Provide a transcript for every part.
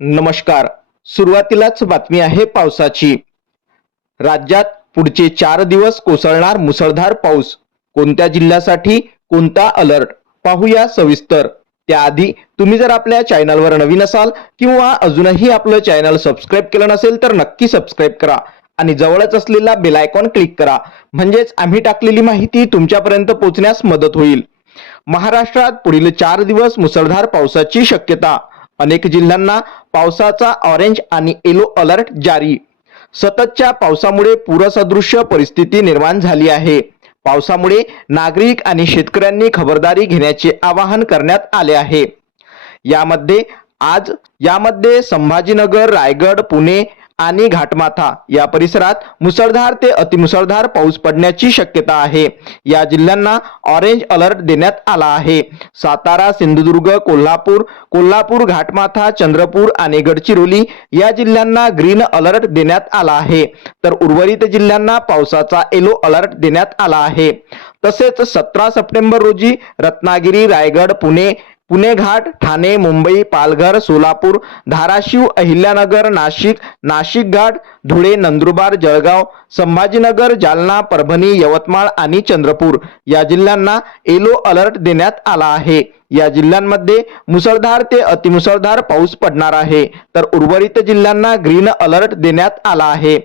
नमस्कार. सुरुवातीलाच बातमी आहे पावसाची. राज्यात पुढचे चार दिवस कोसळणार मुसळधार पाऊस. कोणत्या जिल्ह्यासाठी कोणता अलर्ट? पाहूया सविस्तर. त्याआधी तुम्ही जर आपल्या चॅनलवर नवीन असाल किंवा अजूनही आपलं चॅनल सबस्क्राईब केलं नसेल तर नक्की सबस्क्राईब करा आणि जवळच असलेला बेल आयकॉन क्लिक करा. म्हणजेच आम्ही टाकलेली माहिती तुमच्यापर्यंत पोहोचण्यास मदत होईल. महाराष्ट्रात पुढील चार दिवस मुसळधार पावसाची शक्यता अनेक जिल्ह्यांना पावसाचा ऑरेंज आणि येलो अलर्ट जारी. सततच्या पावसामुळे पूरसदृश्य परिस्थिती निर्माण झाली आहे. पावसामुळे नागरिक आणि शेतकऱ्यांनी खबरदारी घेण्याचे आवाहन करण्यात आले आहे. यामध्ये आज यामध्ये संभाजीनगर रायगड पुणे आणि घाटमाथा. या परिसरात मुसळधार ते अतिमुसळधार पाऊस पडण्याची शक्यता आहे. या जिल्ह्यांना ऑरेंज अलर्ट देण्यात आला आहे. सातारा सिंधुदुर्ग कोल्हापूर कोल्हापूर घाटमाथा चंद्रपूर आणि गडचिरोली या जिल्ह्यांना ग्रीन अलर्ट देण्यात आला आहे. तर उर्वरित जिल्ह्यांना पावसाचा येलो अलर्ट देण्यात आला आहे. तसेच सतरा सप्टेंबर रोजी रत्नागिरी रायगड पुणे पुणे घाट ठाणे मुंबई पालघर सोलापूर धाराशिव अहिल्यानगर नाशिक नाशिक घाट धुळे नंदुरबार जळगाव संभाजीनगर जालना परभणी यवतमाळ आणि चंद्रपूर या जिल्ह्यांना येलो अलर्ट देण्यात आला आहे. या जिल्ह्यांमध्ये मुसळधार ते अतिमुसळधार पाऊस पडणार आहे. तर उर्वरित जिल्ह्यांना ग्रीन अलर्ट देण्यात आला आहे.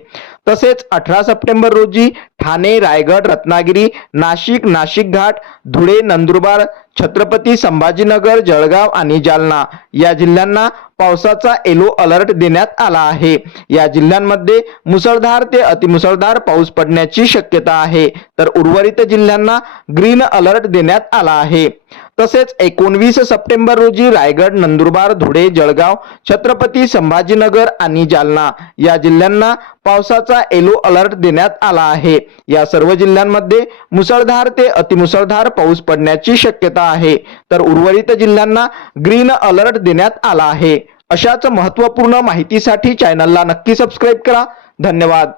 तसेच अठरा सप्टेंबर रोजी ठाणे रायगड रत्नागिरी नाशिक नाशिक घाट धुळे नंदुरबार छत्रपती संभाजीनगर जळगाव आणि जालना या जिल्ह्यांना पावसाचा येलो अलर्ट देण्यात आला आहे. या जिल्ह्यांमध्ये मुसळधार ते अतिमुसळधार पाऊस पडण्याची शक्यता आहे. तर उर्वरित जिल्ह्यांना ग्रीन अलर्ट देण्यात आला आहे. तसेच एकोणवीस सप्टेंबर रोजी रायगड नंदुरबार धुळे जळगाव छत्रपती संभाजीनगर आणि जालना या जिल्ह्यांना पावसाचा येलो अलर्ट देण्यात आला आहे. या सर्व जिल्ह्यांमध्ये मुसळधार ते अतिमुसळधार पाऊस पडण्याची शक्यता आहे. तर उर्वरित जिल्ह्यांना ग्रीन अलर्ट देण्यात आला आहे. अशाच महत्त्वपूर्ण माहितीसाठी चॅनलला नक्की सबस्क्राईब करा. धन्यवाद.